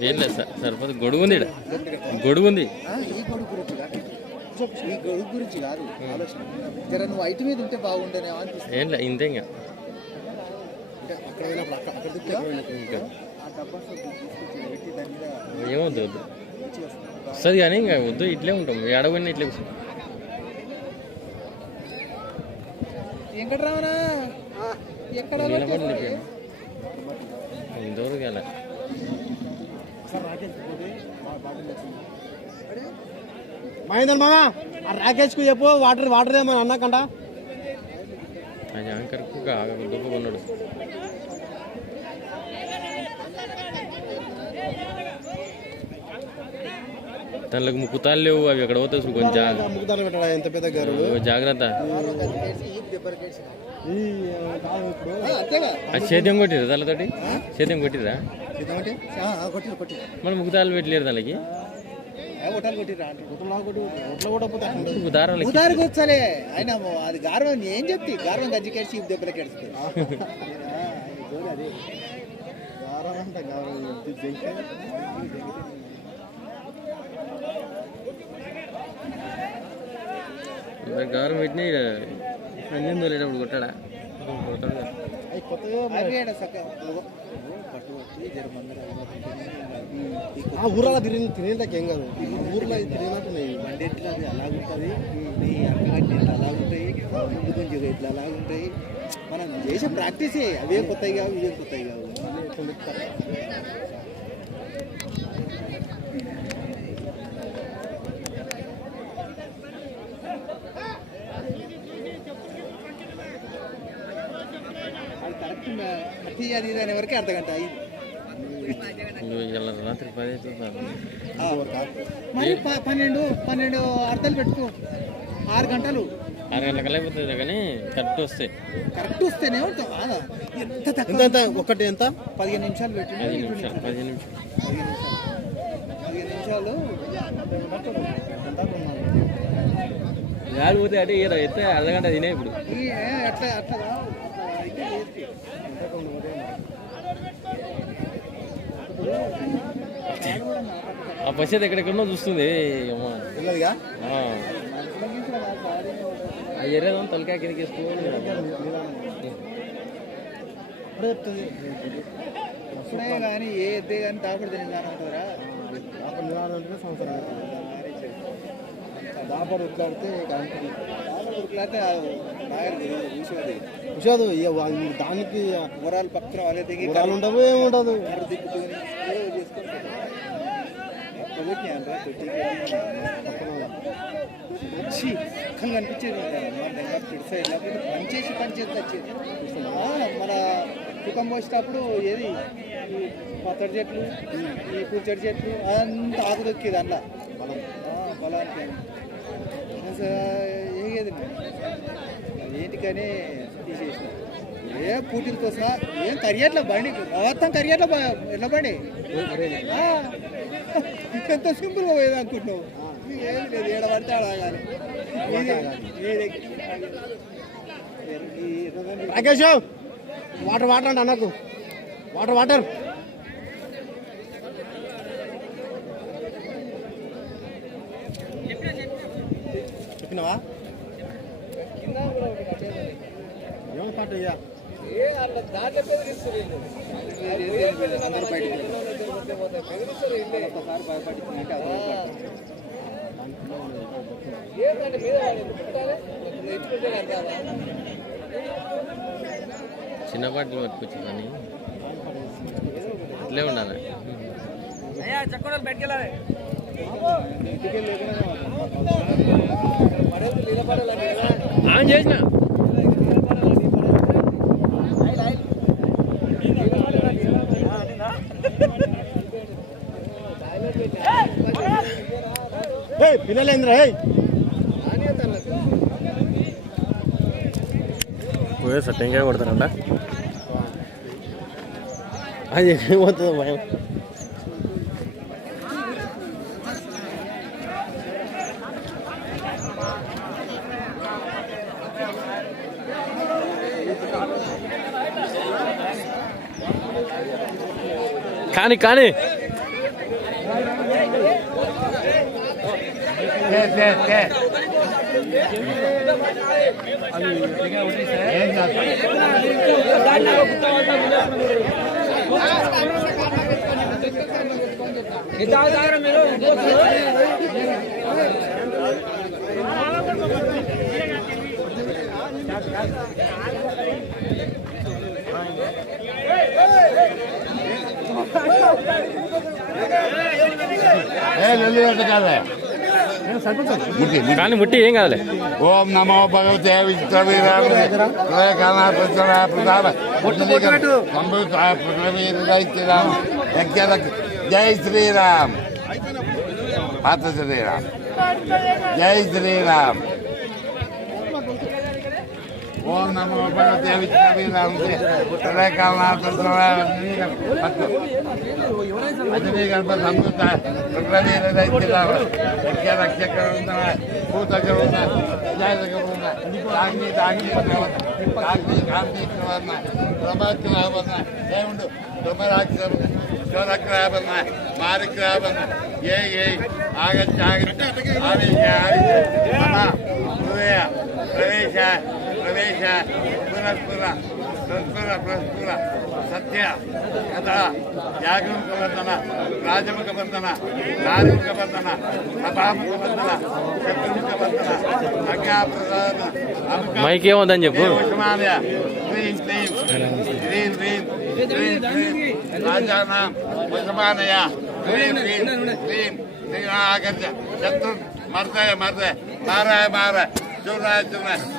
ఏం లేదు సార్ సరిపోతుంది గొడుగు ఉంది. గొడుగు ఉంది. ఆ, ఈ గొడుగు గురించి కాదు. ఈ గొడుగు గురించి కాదు ఆలోచన. జర నువ్వు ఐటు మీద ఉంటే బాగుండేనేమో అనిపిస్తుంది. ఏం లేదు ఇంతే ఇంకా. ఏమొద్దు వద్దు వస్తుంది. కానీ ఇంకా వద్దు ఇట్లే ఉంటాం. ఏడవన్నీ ఇట్లే కూర్చుంటాం. వెంకటరామనా ఎక్కడ ఇంతవరకు వెళ్ళా మహేందర్ మామ ఆ రాకేష్కు చెప్పు వాటర్ వాటర్ ఏమో అన్నాకంట యాంకర్కు దుబ్బ కొన్నాడు దానిలోకి ముక్కుతాలు లేవు అవి ఎక్కడ పోతాయి చూడు కొంచెం ఎంత పెద్ద జాగ్రత్త సేద్యం కొట్టిరా దానితోటి సేద్యం కొట్టిరా మన ముక్కుతాలు పెట్టలేరు దానికి పోతే ఉదారి కూర్చోలే ఆయన అది గార్వం ఏం చెప్తి గార్వం ఈ దెబ్బలకి అంట గారం ఎంత జంకే. గౌరవం పెట్టిన అన్నీ తోలేటప్పుడు కొట్టాడా కొడతాడు కదా. అవి కొత్తగా అవి ఏడ సక్క ఇదిగో పట్టు పట్టి జర మందర ఆ ఊర్లో తిరిగి తినేదాకా ఏం కాదు. ఊర్లో తిరిగినట్టున్నాయి అది? అలాగుంటుంది నీ అక్కగట్టి అలాగుంటాయి ముందు కొంచెం ఇట్లా అలాగుంటాయి మనం చేసే ప్రాక్టీసే. అవే కొత్తవి కావు ఇవే కొత్తవి కావు. కరెక్ట్ ప్రతి అది ఇది అనే వరకే అర్ధ గంట అయింది. రాత్రి పది మరి ప- పన్నెండు పన్నెండు అర్థాలు పెట్టుకో. ఆరు గంటలు. ఆరు గంటలకు అయిపోతుంది కానీ కరెక్ట్ వస్తాయి. కరెక్ట్ వస్తేనే ఆగా. ఎంత ఎంత తక్కువ ఎంత ఒకటి ఎంత? పదిహేను నిమిషాలు పెట్టిన పది నిమిషాలు పది నిమిషాలు. పదిహేను నిమిషాలు. పదిహేను నిమిషాలు. గాలి పోతే అటే ఎత్తే అర్ధగంట తినే ఇప్పుడు. అట్లా అట్లా కావు. అట్లా అయితే వేస్ట్. ఆ పశ్చాత్ ఎక్కడెక్కడో చూస్తుంది. ఆ. ఎర్రదాం తలకాయ కిందకి కానీ ఏ ఎద్దే కానీ నిదానం అంటే సంవత్సరం. దాపడు ఉట్లాడితే చూసేది దానికి పక్కన వాళ్ళే దిగి ఉండవు ఏముండదు ఎక్కడ పెట్టినా తొట్టికి వచ్చి కళ్ళు కనిపించేది మన పిడిసా లేకపోతే పని చేసి పని చేసి వచ్చేది. మన కుటుంబం పోసేటప్పుడు ఏది? ఈ పచ్చడి చెట్లు ఈ కూర్చడి చెట్లు అదంతా ఆకు దొక్కేది ఆ, పొలానికి అసలు ఏగేది ఏంటికని తీసేసిన. ఏ పూటిలతో సహా ఏం కరియట్ల బండి? మొత్తం కరియట్ల ఎట్లా బండి? ఎంత సింపుల్గా పోయేది అనుకుంటున్నావు? ఏం లేదు ఏడ పడితే రాకేష్ వాటర్ వాటర్ అంట అన్నకు. Water water. చెప్పినావా? ఏమో పాట ఇయ్య. అందరూ బయటికి ఒక్కసారి భయపడిందంటే అదో చిన్నపాటి పట్టుకొచ్చు కానీ. ఇట్లే ఉండాలి. ఆన్ చేసిన. పిల్లలేంద్రా ఏయ్. పోయేస్తా టెంకాయ కొడతారంట. అది పోతుందో భయం. కానీ కానీ ఏ లొల్లి ఎంత కాదా కానీ ముట్టి ఏం కాదులే. ఓం నమో భగవతే జై శ్రీరామ్. పాత శ్రీరామ్. జై శ్రీరామ్. போக நம்ம தேவைக்கு தேவையில்லை அவங்க ಕಾಲ ಸಂಯುಕ್ತ ರಕ್ಷಕರಿಂದ ಭೂತಕರಿಂದ ವಿಧಾಯಕರಿಂದ ಕಾಂಗಿ ಕಾಂಗಿ ಕಾಂಗಿ ಕಾಂತೀಕರನ್ನ ಪ್ರಭಾಕರಾಭರಣ ಏನುಂಡು ಬ್ರಹ್ಮರಾಕ್ಷರ ಶಿವರಕ್ರಾಭರಣ ಮಾರಿಕ್ರಾಭರಣ ಏ ಏ ಆಗಚ್ಚ ಆಗಚ್ಚ ಆವೇಶ ಆವೇಶ ಹೃದಯ ಪ್ರವೇಶ ఆవేశ ఆవేశ మమ హృదయ ప్రవేశ ప్రవేశ పురస్పుర ప్రస్ఫుర ప్రస్ఫుర సత్య కథ యాగముఖ బంధన రాజముఖ బంధన నారిముఖ బంధన సభాముఖ బంధన శత్రుముఖ బంధన అజ్ఞాప్రసాద మైక్ ఏమవుతుందని చెప్పు Osmania clean clean clean clean clean clean రాజానాం Osmania clean clean clean clean ఆగర్జ శత్రు మర్దయ మర్దయ మారాయ మారాయ చూరాయ చూరాయ విజయాంచంద్ర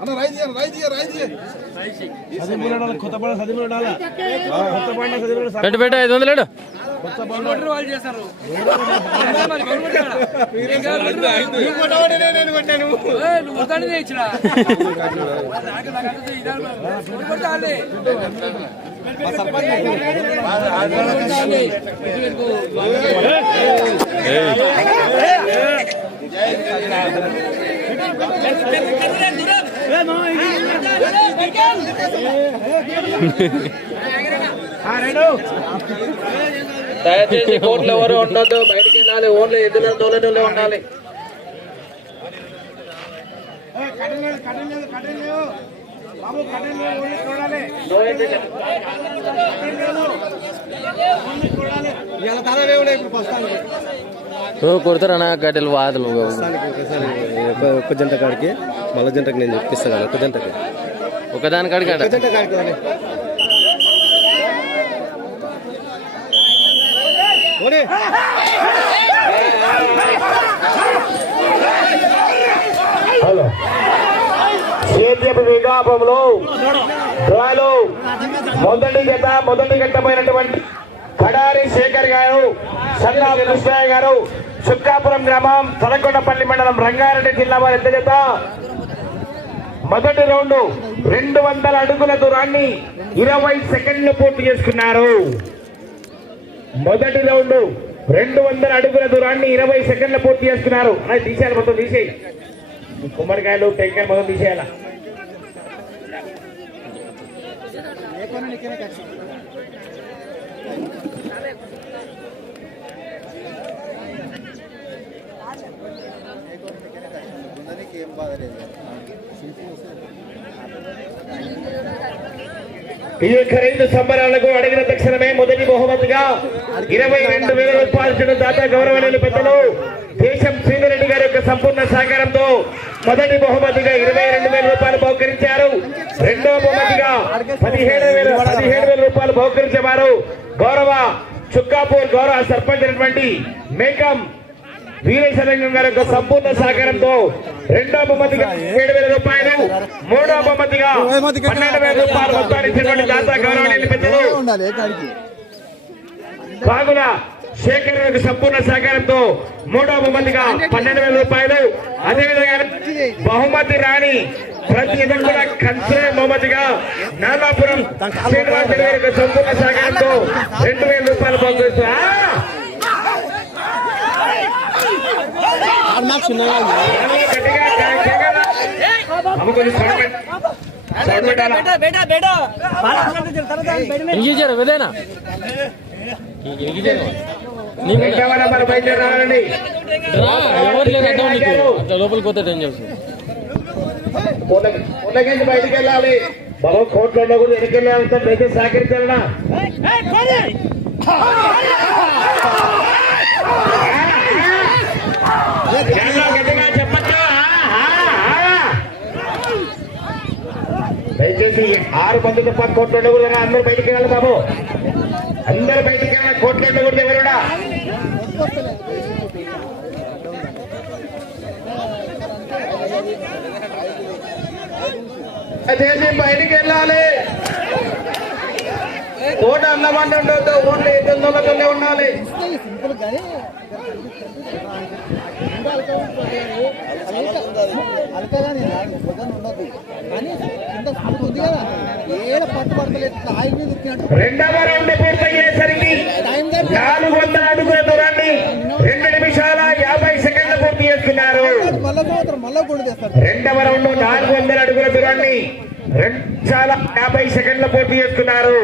మంచిది మంచిది పట్టు పెట్టు పెట్టు ఐదు వందలు. దయచేసి కోర్టులో ఎవరు ఉండొద్దు బయటికి వెళ్ళాలి ఓన్లీ ఎదురు తోలటంలో ఉండాలి. కొడతారా గడ్డలు వాదలు? జంట కాడికి. మళ్ళీ జంటకి నేను చెప్పిస్తాను కదా ఒక్క జంటకి ఒకదాని కాడికి ఒక్క జంట కాడికి పోనీ. పోనీ. హలో సేద్యపు విజ్ఞాపంలో డ్రాలో మొదటి జత మొదటి ఘట్టమైనటువంటి కడారి శేఖర్ గారు సన్నా కృష్ణయ్య గారు చుక్కాపురం గ్రామం తలకొండపల్లి మండలం రంగారెడ్డి జిల్లా వారి ఎంత జత మొదటి రౌండ్ రెండు వందల అడుగుల దూరాన్ని ఇరవై సెకండ్లు పూర్తి చేసుకున్నారు. మొదటి రౌండ్ రెండు వందల అడుగుల దూరాన్ని ఇరవై సెకండ్లు పూర్తి చేసుకున్నారు. అది తీసేయాలి మొత్తం తీసేయి. కుమ్మడికాయలు టెంకాయ మొత్తం తీసేయాల? ఏం బాధలేదు ఈ యొక్క రైతు సంబరాలకు అడిగిన తక్షణమే మొదటి బహుమతిగా ఇరవై రెండు వేల రూపాయలు దాత గౌరవనీయులు పెద్దలు దేశం శ్రీనిరెడ్డి గారి యొక్క సంపూర్ణ సహకారంతో మొదటి బహుమతిగా ఇరవై రెండు వేల రూపాయలు బహుకరించారు. రెండవ బహుమతిగా పదిహేడు వేల పదిహేడు వేల రూపాయలు బహుకరించేవారు గౌరవ చుక్కాపూర్ గౌరవ సర్పంచ్ అయినటువంటి మేకం వీరేశలింగం గారి యొక్క సంపూర్ణ సహకారంతో రెండో బహుమతిగా ఏడు వేల రూపాయలు మూడో బహుమతిగా పన్నెండు వేల రూపాయలు మొత్తాన్ని ఇచ్చినటువంటి దాత గౌరవనీయులు పెద్దలు శేఖర్ సంపూర్ణ సహకారంతో మూడవ బహుమతిగా పన్నెండు వేల రూపాయలు. అదేవిధంగా బహుమతి రాణి ప్రతి ఇద్దరు కూడా కంచే బహుమతిగా నామాపురం శ్రీనివాస గారి సంపూర్ణ సహకారంతో రెండు వేల రూపాయలు పంపిస్తారు నాకు విదేనా ఎవరు లేదు అట్లా లోపలికి బయటికి వెళ్ళాలి బాబు ఉన్న కూడా దయచేసి సహకరించాలనా జనంలో గట్టిగా చెప్పొచ్చు. ఆ, ఆ, ఆ. దయచేసి ఆరు మంది తప్ప కోట్లు కూడా అందరూ బయటికి వెళ్ళాలి బాబు అందరూ బయటికి వెళ్ళాలి కోట్లు కూడా ఎవరుడా దయచేసి బయటికి వెళ్ళాలి. కోట అన్నమాట ఉండొద్దు ఓన్లీ ఎనిమిది ఉండాలి. అలకగా నేను ఉండదు కానీ రెండవ రౌండ్ పూర్తయ్యేసరికి నాలుగు వందల అడుగుల దూరాన్ని రెండు నిమిషాల యాభై సెకండ్లు పూర్తి తెస్తారు రెండవ రౌండ్ నాలుగు వందల అడుగుల దూరాన్ని రెండు నిమిషాల యాభై సెకండ్లు పూర్తి చేసుకున్నారు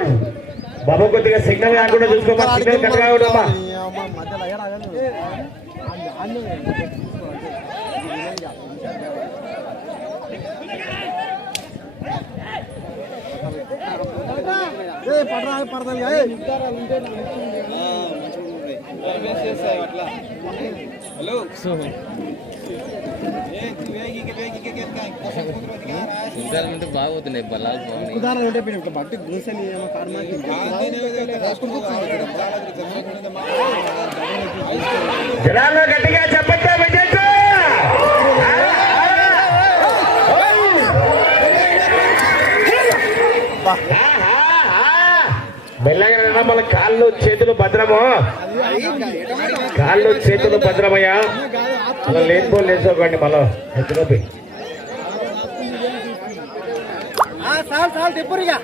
బాబు కొద్దిగా సిగ్నల్ కాకుండా చూసుకోమా సిగ్నల్ కట్ కావడమ్మా మధ్యలో అయ్యారు ఆగదు. అన్ని- ఏ పడరా పడతాను ఉంటే బాగోతున్నాయి బలాలు బాగున్నాయి బట్టి జనాల్లో గట్టిగా చెప్పచ్చా విజయ్ మన కాళ్ళు చేతులు భద్రము? కాళ్ళు చేతులు భద్రమయ్యా? అలా లేనిపోలు లేచుకోకండి మళ్ళా. తిప్పురిగా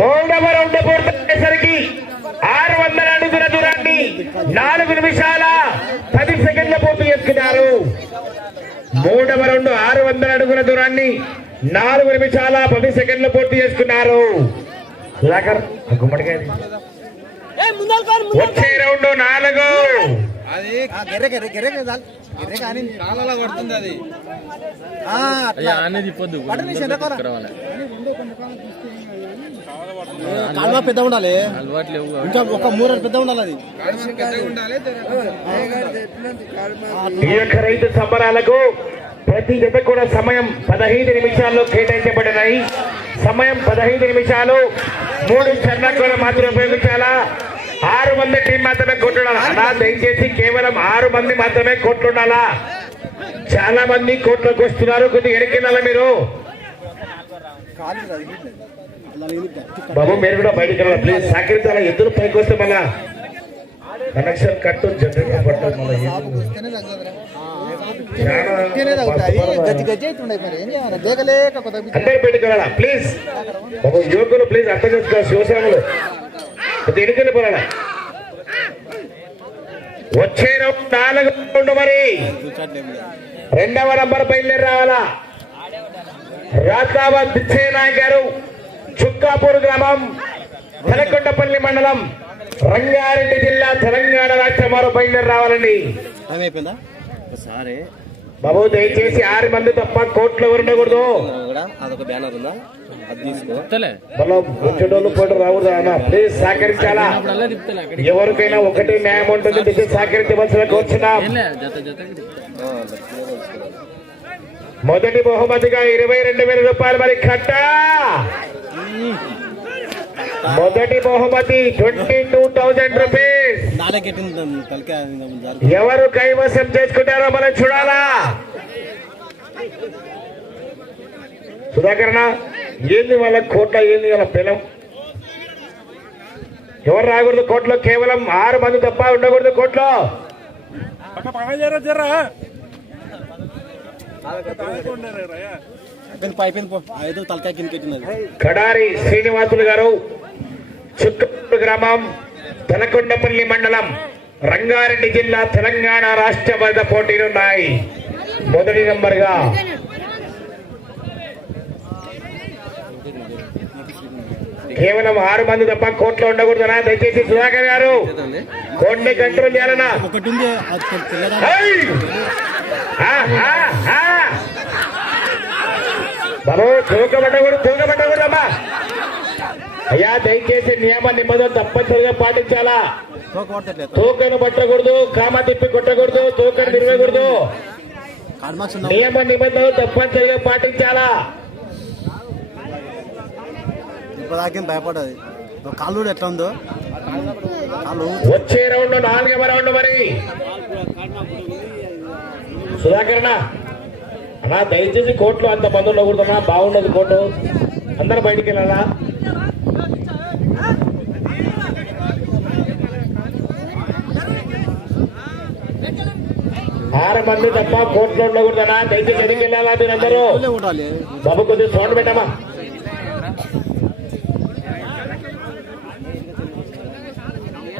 మూడవ రౌండ్ పూర్తయ్యేసరికి ఆరు వందల అడుగుల దూరాన్ని నాలుగు నిమిషాల పది సెకండ్ల పూర్తి చేసుకున్నారు. మూడవ రౌండ్ ఆరు వందల అడుగుల దూరాన్ని నాలుగు నిమిషాల పది సెకండ్లు పూర్తి చేసుకున్నారు. సుధాకర్ గుమ్మడికాయ వచ్చే రౌండ్ నాలుగు. గెర్రె గెర్రె గెర్రె చాలు గెర్రె కానీ చాలా పడుతుంది అది. అనేది ఇప్పొద్దు. రావాలి కాలువ పెద్ద ఉండాలి. అలవాటు లేవు కాబట్టి. ఇంకా ఒక మూర పెద్ద ఉండాలి అది. ఈ యొక్క రైతు సంబరాలకు ప్రతి జత కూడా సమయం పదహైదు నిమిషాల్లో కేటాయించబడినాయి. సమయం పదహైదు నిమిషాలు మూడు చర్ణకులు మాత్రం ఉపయోగించాలా ఆరు మంది టీం మాత్రమే కొట్టుండాలా? అలా దయచేసి కేవలం ఆరు మంది మాత్రమే కొట్టుండాలా? చాలా మంది కోట్లకు వస్తున్నారు. కొద్దిగా ఎరికినాలా మీరు? బాబు మీరు కూడా బయటికి వెళ్ళాలి? ప్లీజ్ సహకరించాలా ఎదురు పైకి వస్తే మళ్ళా కనెక్షన్ కట్టు జనరేటర్ పట్టాలి ప్లీజ్ ఒక యువకులు ప్లీజ్ అర్థం కొద్ది ఎన్నికలు పోరాడా వచ్చే నాలుగు మరి. రెండవ నంబర్ బయలుదేరి రావాలా? రాతాబాద్ నాయక్ గారు చుక్కాపూర్ గ్రామం తలకొండపల్లి మండలం రంగారెడ్డి జిల్లా తెలంగాణ రాష్ట్రం వారు బయలుదేరి రావాలండి. ఒకసారి బాబు దయచేసి ఆరు మంది తప్ప కోట్లు ఎవరు ఉండకూడదు కూడా అదొక బ్యానర్ ఉందా? అది తీసుకో. తిప్పుతలే. మళ్ళా వచ్చేటోళ్ళు పోటీ రాకూడదు అన్న. ప్లీజ్ సహకరించాలా? ఎవరికైనా ఒకటి న్యాయం ఉంటుంది దీన్ని సహకరించవలసిన కోరుచున్నాం. మొదటి బహుమతిగా ఇరవై రెండు వేల రూపాయలు మరి కట్ట? మొదటి బహుమతి ట్వంటీ టూ థౌజండ్ రూపీస్. ఎవరు కైవసం చేసుకుంటారో మనం చూడాలా? సుధాకరణ ఏంది వాళ్ళ కోట ఏంది వాళ్ళ పిలం? ఎవరు రాకూడదు కోర్టులో కేవలం ఆరు మంది తప్ప ఉండకూడదు పెట్టినది. కడారి శ్రీనివాసులు గారు చుక్కూరు గ్రామం తలకొండపల్లి మండలం రంగారెడ్డి జిల్లా తెలంగాణ రాష్ట్ర వద్ద పోటీలున్నాయి మొదటి నంబర్గా కేవలం ఆరు మంది తప్ప కోర్టులో ఉండకూడదనా? దయచేసి సుధాకర్ గారు కోర్టుని కంట్రోల్ చేయాలనా? ఒకటి ఉంది అది తె- తెల్లదా హై! ఆ, ఆ, ఆ! బాబు తూకబట్టకూడదు అయ్యా దయచేసి నియమ నిబంధన తప్పనిసరిగా పాటించాలా? తూకను పట్టకూడదు కామ తిప్పి కొట్టకూడదు తూకను తిరగకూడదు నియమ నిబంధనలు తప్పనిసరిగా పాటించాలా? ఇప్పటిదాకేం భయపడదు. కాళ్ళు ఎట్లా ఉందో? వచ్చే రౌండ్ నాలుగవ రౌండ్ మరి. సుధాకరణ అన్నా దయచేసి కోర్టులో అంత మంది ఉండకూడదన్నా బాగుండదు కోర్టు. అందరూ బయటికి వెళ్ళాలా? ఆరు మంది తప్ప కోర్టులో ఉండకూడదనా దయచేసి ఎదిగి వెళ్ళాలా మీరందరూ? బాబు కొద్దిగా సౌండ్ పెట్టమ్మా.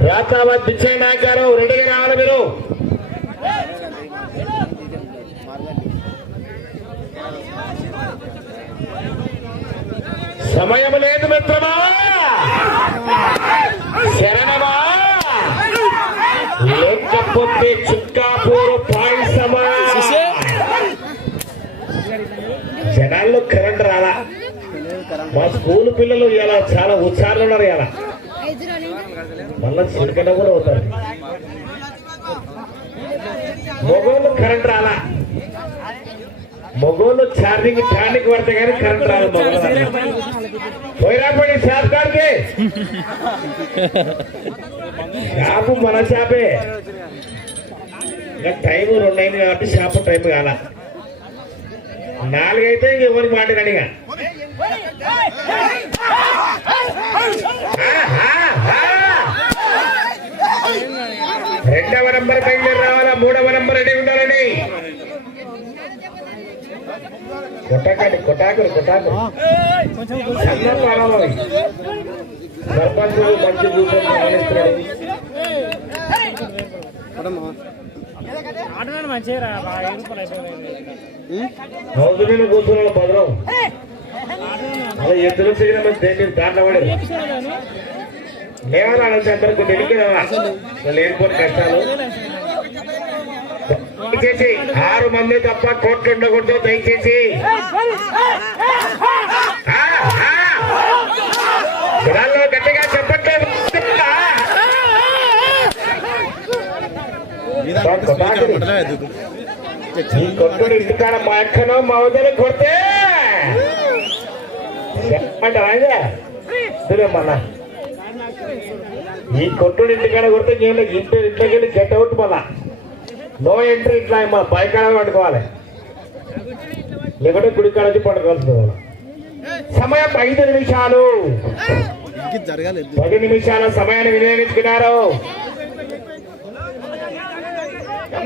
రాజాబాద్ పిచ్చయ్య నాయక్ గారు రెడీగా రావాలి మీరు. సమయం లేదు మిత్రమా. శరణమా. లేకపోతే చుక్క పాయసమా జనాల్లో కరెంట్ రాలా? మా స్కూల్ పిల్లలు ఇలా చాలా ఉత్సాహాలు ఉన్నారు ఇలా మళ్ళీ చిలకడ కూడా అవుతారు. మొగోళ్ళు కరెంట్ రాలా? మొగోళ్ళు ఛార్జింగ్ ఛార్జింగ్ పడితే కానీ కరెంట్ రాదు మొగోళ్ళు పోయిరాపడి షాప్ కాడికి. షాపు మన షాపే. ఇంకా టైం రెండు అయింది కాబట్టి షాపు టైం కాల? నాలుగైతే ఇంక ఎవరికి మాట్లాడాడు ఇక. రెండవ నంబర్ బయలుదేరి రావాలా? మూడవ నంబర్ రెడీ ఉండాలని. కొట్టాకండి కొట్టాకరు కొట్టాకరు సర్పంచ్ మంచి కూర్చొని గమనిస్తున్నాడు పడమ్మా హౌస్ మీద కూర్చున్న భద్రం అలా ఎద్దులు సిగిన దాంట్లో అందరికి లేనిపోని కష్టాలు దయచేసి ఆరు మంది తప్ప కోట్లు ఉండకూడదు దయచేసి ఆ. జనాల్లో గట్టిగా చెప్పట్లేదు ఈ కొట్టుడు ఇంటికాడ మా అక్కనో మా వదిలి కొడితే చెప్పమంటారా ఈ కొట్టుడు ఇంటికాడ కొడితే నేను ఇంటి ఇంట్లోకి వెళ్ళి గెట్ అవుట్ మళ్ళా నో ఎంట్రీ ఇట్లా మన పైకాడ పట్టుకోవాలి లేకుంటే గుడి కాడ వచ్చి పట్టుకోవాల్సింది సమయం ఐదు నిమిషాలు పది నిమిషాల సమయాన్ని వినియోగించుకున్నారు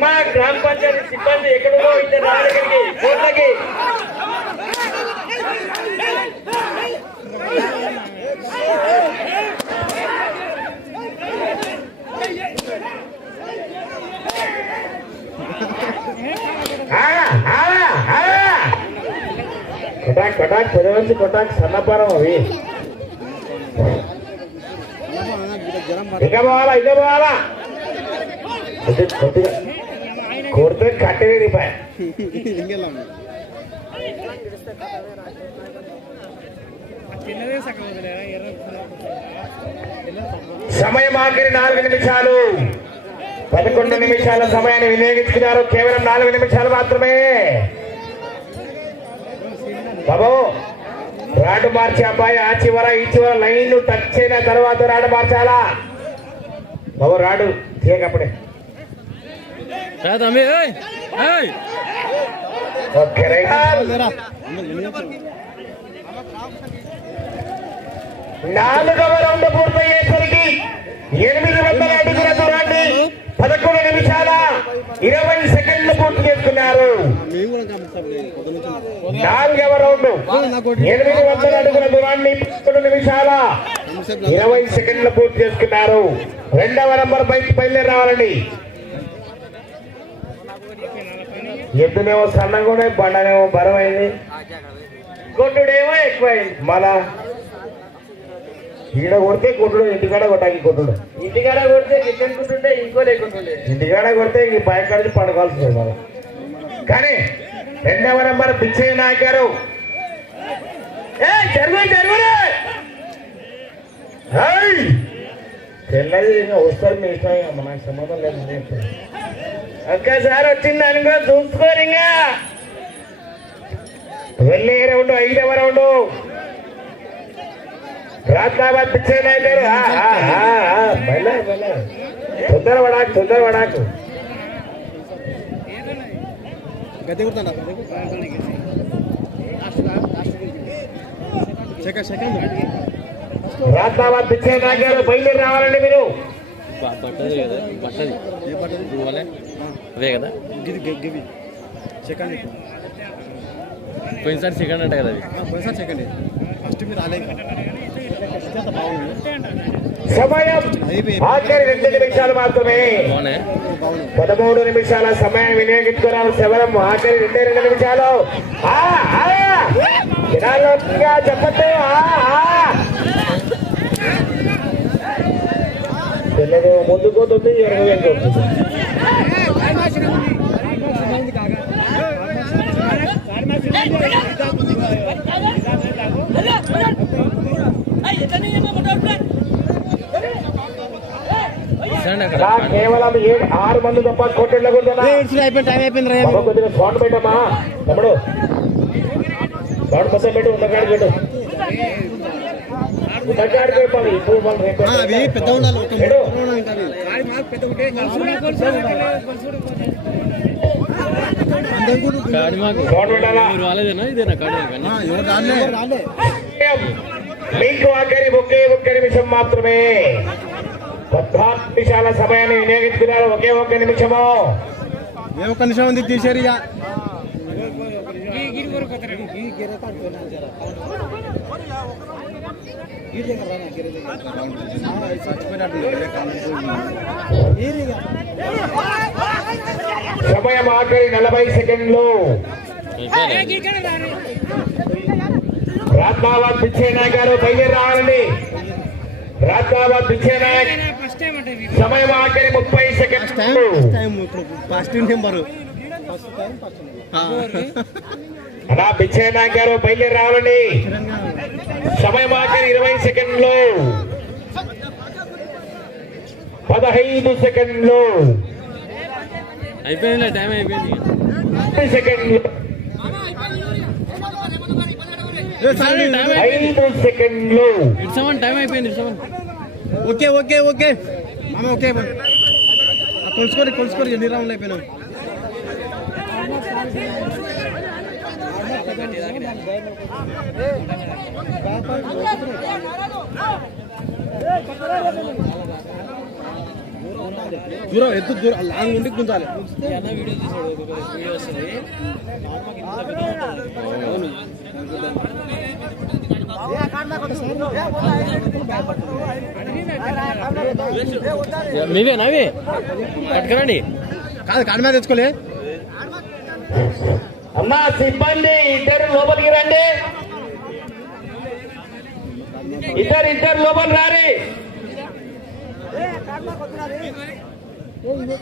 మా గ్రామ పంచాయతీ సిబ్బంది ఎక్కడో ఇద్దరు రావాలి కోట్లకి. ఆ, ఆ, ఆ. కొటాక్ కొటాక్ పెదవంచి కొటాక్ సన్నపారం అవి. ఇక పోవాలా ఇక పోవాలా? కొద్దిగా. కొడితే కట్టేది రూపాయి సమయం ఆఖరి నాలుగు నిమిషాలు. పదకొండు నిమిషాల సమయాన్ని వినియోగించుకున్నారు. కేవలం నాలుగు నిమిషాలు మాత్రమే. బాబు రాడు మార్చే అబ్బాయి ఆ చివర ఈ చివర లైన్ టచ్ అయిన తర్వాత రాడు మార్చాలా? బాబు రాడు తీయకప్పుడే రా తమ్మి ఏయ్ ఏయ్ నాలుగవ రౌండ్ పూర్తయ్యేసరికి ఎనిమిది వందల అడుగుల దూరాన్ని పదకొండు నిమిషాల ఇరవై సెకండ్లు పూర్తి చేసుకున్నారు. నాలుగవ రౌండ్ ఎనిమిది వందల అడుగుల దూరాన్ని పదకొండు నిమిషాల ఇరవై సెకండ్లు పూర్తి చేసుకున్నారు. రెండవ నంబర్ బయట బయలుదేరి రావాలండి. ఎద్దునేమో సన్నగా ఉన్నాయి బండనేమో బరమైంది కొట్టుడేమో ఎక్కువైంది. మళ్ళా ఈడ కొడితే కొట్టుడు ఇంటికాడ కొట్టాకి కొట్టుడు ఇంటికాడ కొడితే కిచెన్ కుంటుంటే ఇంకో లేకుంటుండే. ఇంటికాడ కొడితే ఈ బయట కడిచి పండుకోవాల్సింది మనం కానీ రెండవ నంబర్ పిచ్చయ్య నాయక్ గారు. తెల్లది వస్తారు మీ ఇష్టం మనకు సంబంధం లేదు. ఒక్కసారి వచ్చింది అనుకో చూసుకోరు ఇంకా వెళ్ళే రౌండ్ ఐదవ రౌండ్. రాత్రాబాద్ పిచ్చయ్య నాయక్ గారు ఆ, ఆ, ఆ, ఆ, బయలు, బయలు. తొందర పడాకు తొందర పడాకు గద్దె కొడతాడా? సెకండ్ సెకండ్ రాత్రాబాద్ బయలుదేరి రావాలండి మీరు. బట్టది కదా పట్టది అవే కదా? సెకండ్ పోయినసారి సెకండ్ అంట కదా అది. పోయినసారి సెకండ్ ఫస్ట్ మీరు రాలేదు సమయం ఆఖరి రెండు నిమిషాలు మాత్రమే. పదమూడు నిమిషాల సమయాన్ని వినియోగించుకున్నాం. శవరం ఆఖరి రెండే రెండు నిమిషాలు. ఆ, ఆ, జనాల్లోగా చెప్పద్దు. ఆ, ఆ. తెల్లదు ముందుకు పోతుంది ఎరుగు వెనుక వస్తుంది ఇస్తాండి అక్కడ ఇలా కేవలం ఏడు ఆరు మంది తప్ప కూడా అయిపోయింది టైం అయిపోయింది కొద్దిగా సౌండ్ పెట్టమ్మా. తమ్ముడు. సౌండ్ మొత్తం పెట్టు ఉండగాడి పెట్టు. ఉండగాడి పెట్టాలి ఇప్పుడు వాళ్ళు రేపు అవి పెద్ద ఉండాలి మీకు ఆఖరి ఒకే ఒక్క నిమిషం మాత్రమే. పద్నాలుగు నిమిషాల సమయాన్ని వినియోగించుకున్నారు. ఒకే ఒక్క నిమిషము. ఏ ఒక్క నిమిషం ఉంది? తీసేరు ఇక. సమయం ఆఖరి నలభై సెకండ్లు? రాత్నాబాద్ పిచ్చేనాయక్ గారు బయలుదేరి రావాలండి. రాత్నాబాద్ పిచ్చేనాయక్ సమయం ఆఖరి ముప్పై టైం సెకండ్లు. ఫస్ట్ నెంబర్ అలా పిచ్చేనాయక్ గారు బయలుదేరి రావాలండి. సమయం ఆఖరి ఇరవై సెకండ్లు. పదహైదు సెకండ్లు. అయిపోయిందిలే టైం అయిపోయింది సెకండ్లు సెకండ్లు ఇడ్సమని టైం అయిపోయింది ఇడ్సమని ఓకే ఓకే ఓకే మామ ఓకే ఆ, కొలుసుకోరి కొలుసుకోరి ఎన్ని రౌండ్లు అయిపోయినావు దూరం ఎత్తు దూరం లాంగ్ ఉండి గుంజాలి. మీవే నావి? పట్టుకురండి. కాదు కాడి మీద తెచ్చుకోలే. అమ్మా సిబ్బంది ఇద్దరు లోపలికి రండి. ఇద్దరు ఇద్దరు లోపల రారి.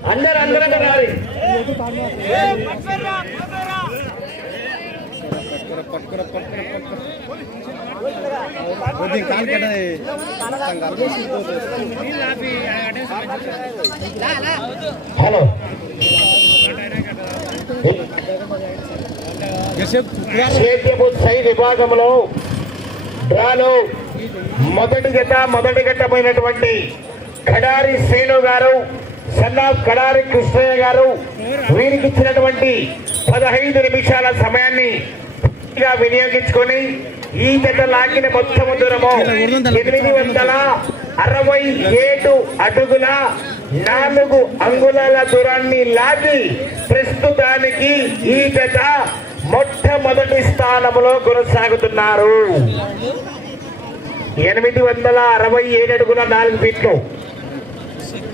అందరు అందరూ కట్టది. హలో. విభాగంలో డ్రాలో మొదటి జత మొదటి ఘట్టమైనటువంటి కడారి శ్రీను గారు సన్నా కడారి కృష్ణయ్య గారు వీరికి ఇచ్చినటువంటి పదహైదు నిమిషాల సమయాన్ని వినియోగించుకొని ఈ జత లాగిన మొత్తము దూరము ఎనిమిది వందల అరవై ఏడు అడుగుల నాలుగు అంగుళాల దూరాన్ని లాగి ప్రస్తుతానికి ఈ జత మొట్టమొదటి స్థానంలో కొనసాగుతున్నారు. ఎనిమిది వందల అరవై ఏడు అడుగుల నాలుగు ఫీట్లు.